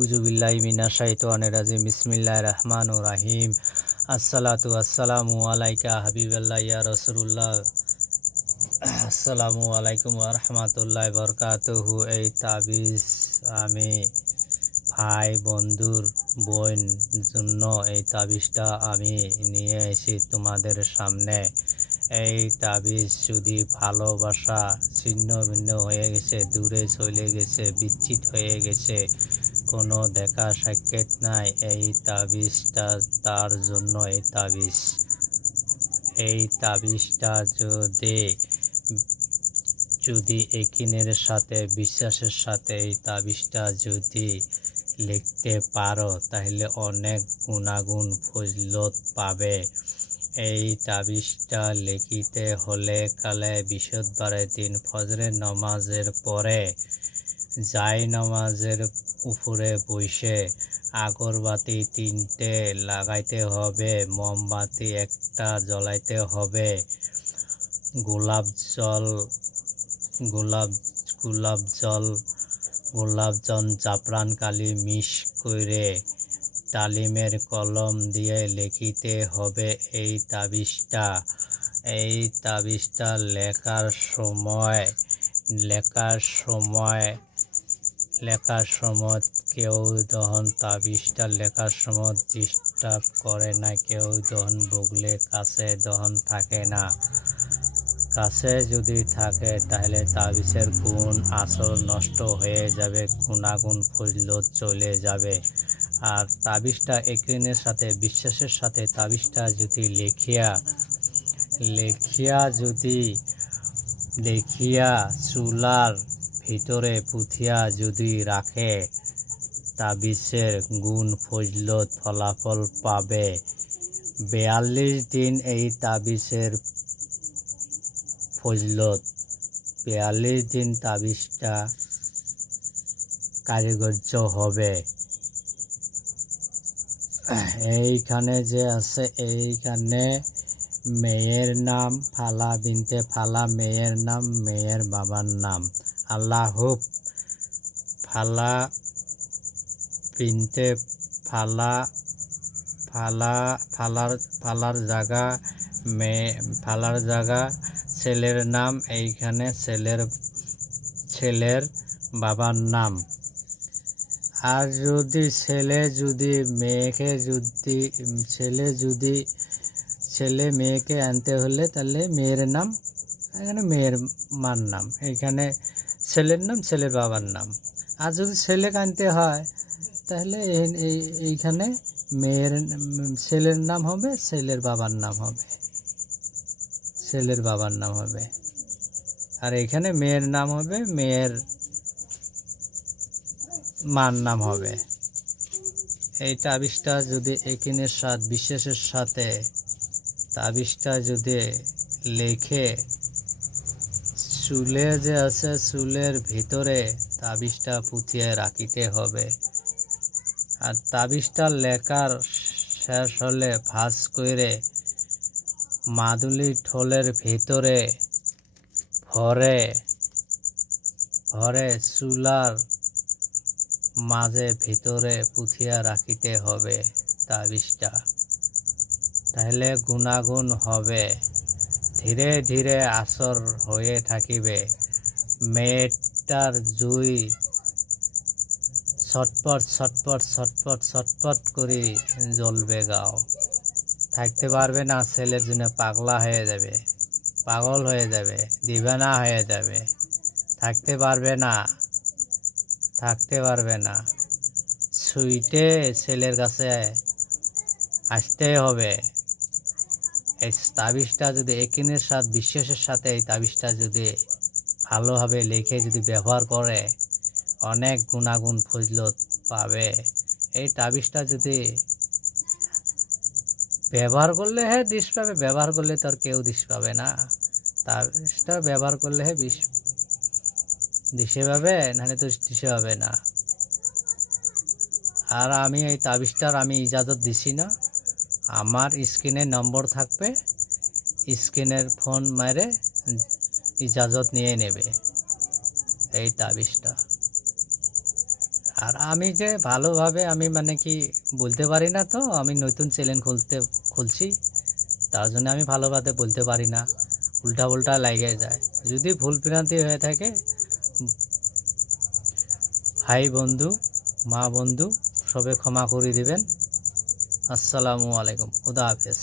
উযুবিল্লাহি মিনাশ শাইতানির রাজিম বিসমিল্লাহির রহমানির রহিম আসসালাতু ওয়াসসালামু আলাইকা হাবিবাল্লাহ ইয়া রাসূলুল্লাহ আসসালামু আলাইকুম ওয়া রাহমাতুল্লাহি ওয়া বারাকাতুহু। এই তাবিজ আমি ভাই বন্ধুর বোন জন্য এই তাবিজটা আমি নিয়ে এসেছি তোমাদের সামনে। এই তাবিজ যদি ভালোবাসা ছিন্ন ভিন্ন হয়ে গেছে, দূরে চলে গেছে, বিচ্ছিত হয়ে গেছে, কোনো দেখা সাক্ষাৎ নাই, এই তাবিজটা তার জন্য। এই তাবিজটা যদি একিনের সাথে বিশ্বাসের সাথে এই তাবিজটা যদি লিখতে পারো তাহলে অনেক গুণাগুণ ফজিলত পাবে। এই তাবিজটা লিখিতে হলে কালে বৃহস্পতিবারের দিন ফজরের নামাজের পরে নামাজের উপরে বসে আগরবাতি 3টে লাগাইতে হবে, মোমবাতি 1টা জ্বলাইতে হবে, গোলাপজল জাফরান কালি মিশ করে তালিমের কলম দিয়ে লিখিতে হবে এই তাবিজটা লেখার সময় কেউ যখন তাবিজটা লেখার সময় ডিস্টার্ব করে না, কেউ যখন বগলে কাছে যখন থাকে না, কাছে যদি থাকে তাহলে তাবিজের গুণ আসর নষ্ট হয়ে যাবে, গুণাগুণ ফজিলত চলে যাবে। আর তাবিজটা একিনের সাথে বিশ্বাসের সাথে তাবিজটা যদি লেখিয়া চুলার ভিতরে পুঁথিয়া যদি রাখে, তাবিজের গুণ ফজিলত ফলাফল পাবে। 42 দিন এই তাবিজের ফজিলত, 42 দিন তাবিজটা কার্যকর হবে। এইখানে যে আছে, এইখানে মেয়ের নাম ফালা বিনতে ফালা, মেয়ের নাম, মেয়ের বাবার নাম আল্লাহুব, ফালা বিনতে ফালা, ফালার জায়গা ছেলের নাম, এইখানে ছেলের বাবার নাম। আর যদি ছেলে মেয়েকে আনতে হলে তাহলে মেয়ের নাম, এখানে মেয়ের মার নাম, এইখানে ছেলের নাম, ছেলের বাবার নাম। আর যদি ছেলেকে আনতে হয় তাহলে এইখানে ছেলের নাম হবে, ছেলের বাবার নাম হবে, আর এখানে মেয়ের নাম হবে, মেয়ের মার নাম হবে। এই তাবিজটা যদি একিনের সাথে বিশ্বাসের সাথে তাবিজটা যদি লেখে চুলে যে আছে, চুলের ভিতরে তাবিজটা পুঁথিয়ে রাখিতে হবে। আর তাবিজটা লেখার শেষ হলে ভাঁজ করে মাদুলি ঠোলের ভিতরে ভরে চুলার মাঝে ভিতরে পুঁথিয়া রাখিতে হবে তাবিজটা, তাহলে গুণাগুণ হবে। ধীরে ধীরে আসর হয়ে থাকিবে, মেয়েটার জুই ছটপট করে জ্বলবে, গাও থাকতে পারবে না, ছেলের জন্য পাগল হয়ে যাবে, দিবানা হয়ে যাবে, থাকতে পারবে না। ছুটে ছেলের কাছে আসতে হবে। এই তাবিজটা যদি একিনের সাথে বিশ্বাসের সাথে এই তাবিজটা যদি ভালোভাবে লিখে যদি ব্যবহার করে অনেক গুণাগুণ ফজিলত পাবে। এই তাবিজটা যদি ব্যবহার করলে দিশ পাবে, ব্যবহার করলে তো আর কেউ দিশ পাবে না। তাবিজটা ব্যবহার করলে দিশে পাবে, নাহলে তো দিশে পাবে না। আর আমি এই তাবিজটার ইজাজত দিছি না, আমার স্ক্রিনে নম্বর থাকবে, স্ক্রিনের ফোন মারে ইজাজত নিয়ে নেবে এই তাবিজটা। আর আমি যে ভালোভাবে আমি মানে কি বলতে পারি না, তো আমি নতুন চ্যানেল খুলছি, তার জন্য আমি ভালোভাবে বলতে পারি না, উল্টা উল্টা লাগে যায়। যদি ভুল ভ্রান্তি হয়ে থাকে, ভাই বন্ধু, মা বন্ধু, সবে ক্ষমা করে দিবেন। আসসালামু আলাইকুম, খুদা হাফেজ।